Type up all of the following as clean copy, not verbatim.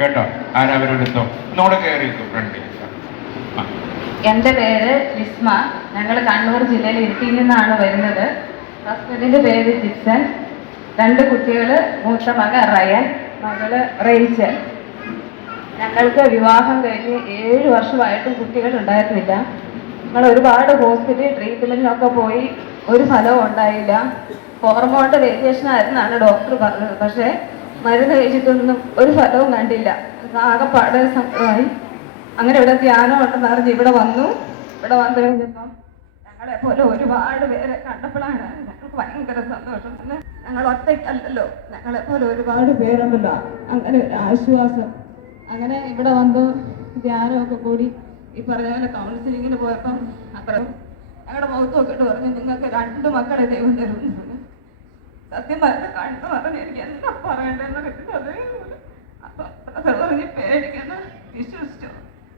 കേട്ടോ. ആരവരെടുത്തോ ഒന്നുകൂടെ കയറി ഫ്രണ്ടിൽ. എൻ്റെ പേര് ലിസ്മ. ഞങ്ങൾ കണ്ണൂർ ജില്ലയിൽ ഇരിട്ടിയിൽ നിന്നാണ് വരുന്നത്. ഹസ്ബൻഡിൻ്റെ പേര് ജിക്സൺ. 2 കുട്ടികൾ, മൂത്ത മകൻ റയൻ, മകള് റേച്ചൽ. ഞങ്ങൾക്ക് വിവാഹം കഴിഞ്ഞ് 7 വർഷമായിട്ടും കുട്ടികൾ ഉണ്ടായിരുന്നില്ല. ഞങ്ങൾ ഒരുപാട് ഹോസ്പിറ്റൽ ട്രീറ്റ്മെൻറ്റിനൊക്കെ പോയി, ഒരു ഫലവും ഉണ്ടായില്ല. ഹോർമോണിൻ്റെ വേരിയേഷൻ ആയിരുന്നാണ് ഡോക്ടർ പറഞ്ഞത്. പക്ഷേ മരുന്ന് കഴിച്ചിട്ടൊന്നും ഒരു ഫലവും കണ്ടില്ല. ആകെപ്പാടെ സങ്കടമായി. അങ്ങനെ ഇവിടെ ധ്യാനം ഉണ്ടെന്ന് അറിഞ്ഞ് ഇവിടെ വന്നു. ഇവിടെ വന്നു കഴിഞ്ഞപ്പം ഞങ്ങളെപ്പോലെ ഒരുപാട് പേരെ കണ്ടപ്പോഴാണ് ഞങ്ങൾക്ക് ഭയങ്കര സന്തോഷം. പിന്നെ ഞങ്ങൾ ഒറ്റയ്ക്കല്ലല്ലോ, ഞങ്ങളെപ്പോലെ ഒരുപാട് പേരുണ്ടല്ലോ, അങ്ങനെ ഒരു ആശ്വാസം. അങ്ങനെ ഇവിടെ വന്ന് ധ്യാനമൊക്കെ കൂടി ഈ പറഞ്ഞ പോലെ കൗൺസിലിങ്ങിന് പോയപ്പം അപ്പുറം ഞങ്ങളുടെ മുഖത്ത് നോക്കിയിട്ട് പറഞ്ഞു, നിങ്ങൾക്ക് 2 മക്കളെ ദൈവം തരുമെന്ന് പറഞ്ഞു. സത്യം പറഞ്ഞ കണ്ടു പറഞ്ഞ് എനിക്ക് എന്താ പറയണ്ടെന്ന് കിട്ടുന്നത്. അപ്പം പറഞ്ഞ് പേടിക്കണ്ട, വിശ്വസിച്ചു.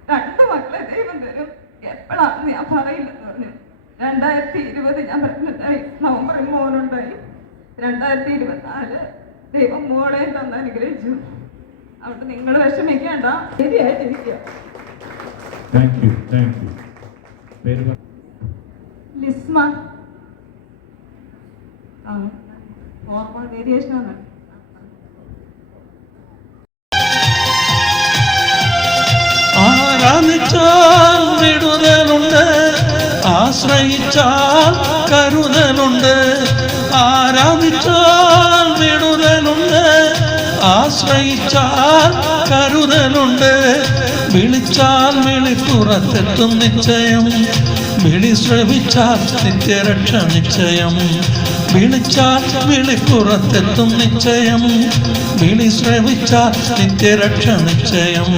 2 മക്കളെ ദൈവം തരും, എപ്പോഴാണെന്ന് ഞാൻ പറയില്ലെന്ന് പറഞ്ഞു. 2020 ഞാൻ പ്രഗ്നൻ്റായി. നവംബറിൽ മോനുണ്ടായി. 2024 ദൈവം മോളെ തന്ന് അനുഗ്രഹിച്ചു. അവിടെ നിങ്ങൾ വിഷമിക്കേണ്ട, ശരിയായിട്ടിരിക്കുക. ലിസ്മ. ഹോർമോൺ വേരിയേഷനാണ്. ആരാധിച്ചാൽ വിടുതലുണ്ട്, ആശ്രയിച്ചാൽ കരുതലുണ്ട്. ആരാധിച്ചാൽ വിടുതലുണ്ട്, ആശ്രയിച്ചാൽ കരുതലുണ്ട്. വിളിച്ചാൽ വിളിപ്പുറത്തെത്തും നിശ്ചയം, വിളി ശ്രവിച്ചാൽ നിത്യരക്ഷ നിശ്ചയം. വിളിച്ചാൽ വിളിപ്പുറത്തെത്തും നിശ്ചയം, വിളി ശ്രവിച്ചാൽ നിത്യരക്ഷ നിശ്ചയം.